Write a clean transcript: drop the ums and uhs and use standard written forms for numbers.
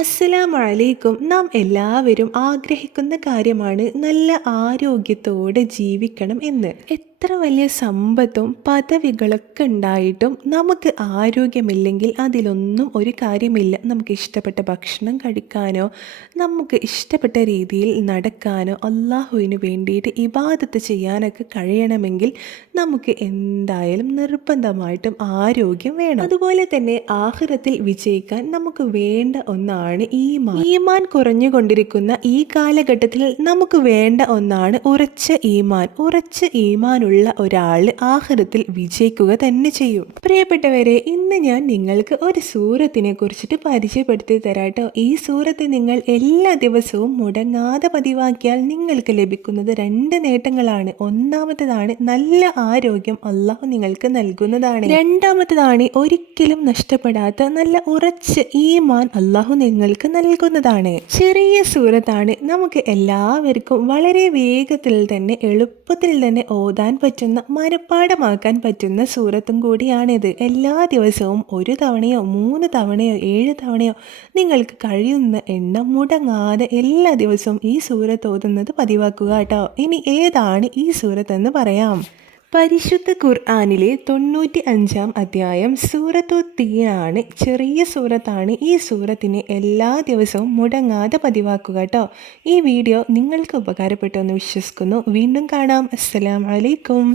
അസ്സലാമു അലൈക്കും. നാം എല്ലാവരും ആഗ്രഹിക്കുന്ന കാര്യമാണ് നല്ല ആരോഗ്യത്തോടെ ജീവിക്കണം എന്ന്. എത്ര വലിയ സമ്പത്തും പദവികളൊക്കെ ഉണ്ടായിട്ടും നമുക്ക് ആരോഗ്യമില്ലെങ്കിൽ അതിലൊന്നും ഒരു കാര്യമില്ല. നമുക്ക് ഇഷ്ടപ്പെട്ട ഭക്ഷണം കഴിക്കാനോ നമുക്ക് ഇഷ്ടപ്പെട്ട രീതിയിൽ നടക്കാനോ അള്ളാഹുവിന് വേണ്ടിയിട്ട് ഇബാദത്ത് ചെയ്യാനൊക്കെ കഴിയണമെങ്കിൽ നമുക്ക് എന്തായാലും നിർബന്ധമായിട്ടും ആരോഗ്യം വേണം. അതുപോലെ തന്നെ ആഖിറത്തിൽ വിജയിക്കാൻ നമുക്ക് വേണ്ട ഒന്നാണ് ഈമാൻ കുറഞ്ഞുകൊണ്ടിരിക്കുന്ന ഈ കാലഘട്ടത്തിൽ നമുക്ക് വേണ്ട ഒന്നാണ് ഉറച്ച ഈമാനുള്ള ഒരാൾ ആഖിറത്തിൽ വിജയിക്കുക തന്നെ ചെയ്യും. പ്രിയപ്പെട്ടവരെ, ഇന്ന് ഞാൻ നിങ്ങൾക്ക് ഒരു സൂറത്തിനെ കുറിച്ചിട്ട് പരിചയപ്പെടുത്തി തരാട്ടോ. ഈ സൂറത്ത് നിങ്ങൾ എല്ലാ ദിവസവും മുടങ്ങാതെ പതിവാക്കിയാൽ നിങ്ങൾക്ക് ലഭിക്കുന്നത് 2 നേട്ടങ്ങളാണ്. ഒന്നാമത്തേതാണ് നല്ല ആരോഗ്യം അള്ളാഹു നിങ്ങൾക്ക് നൽകുന്നതാണ്. രണ്ടാമത്തേതാണ് ഒരിക്കലും നഷ്ടപ്പെടാത്ത നല്ല ഉറച്ച ഈമാൻ അള്ളാഹു നിങ്ങൾക്ക് നൽകുന്നതാണ്. ചെറിയ സൂറത്താണ്, നമുക്ക് എല്ലാവർക്കും വളരെ വേഗത്തിൽ തന്നെ എളുപ്പത്തിൽ തന്നെ ഓതാൻ പറ്റുന്ന, മനഃപ്പാഠമാക്കാൻ പറ്റുന്ന സൂറത്തും കൂടിയാണിത്. എല്ലാ ദിവസവും 1 തവണയോ 3 തവണയോ 7 തവണയോ നിങ്ങൾക്ക് കഴിയുന്ന എണ്ണം മുടങ്ങാതെ എല്ലാ ദിവസവും ഈ സൂറത്ത് ഓതുന്നത് പതിവാക്കുക കേട്ടോ. ഇനി ഏതാണ് ഈ സൂറത്ത് എന്ന് പറയാം. പരിശുദ്ധ ഖുർആനിലെ 95-ാം അധ്യായം സൂറത്തു തീനാണ്. ചെറിയ സൂറത്താണ്. ഈ സൂറത്തിനെ എല്ലാ ദിവസവും മുടങ്ങാതെ പതിവാക്കുക കേട്ടോ. ഈ വീഡിയോ നിങ്ങൾക്ക് ഉപകാരപ്പെട്ടു എന്ന് വിശ്വസിക്കുന്നു. വീണ്ടും കാണാം. അസ്സലാമു അലൈക്കും.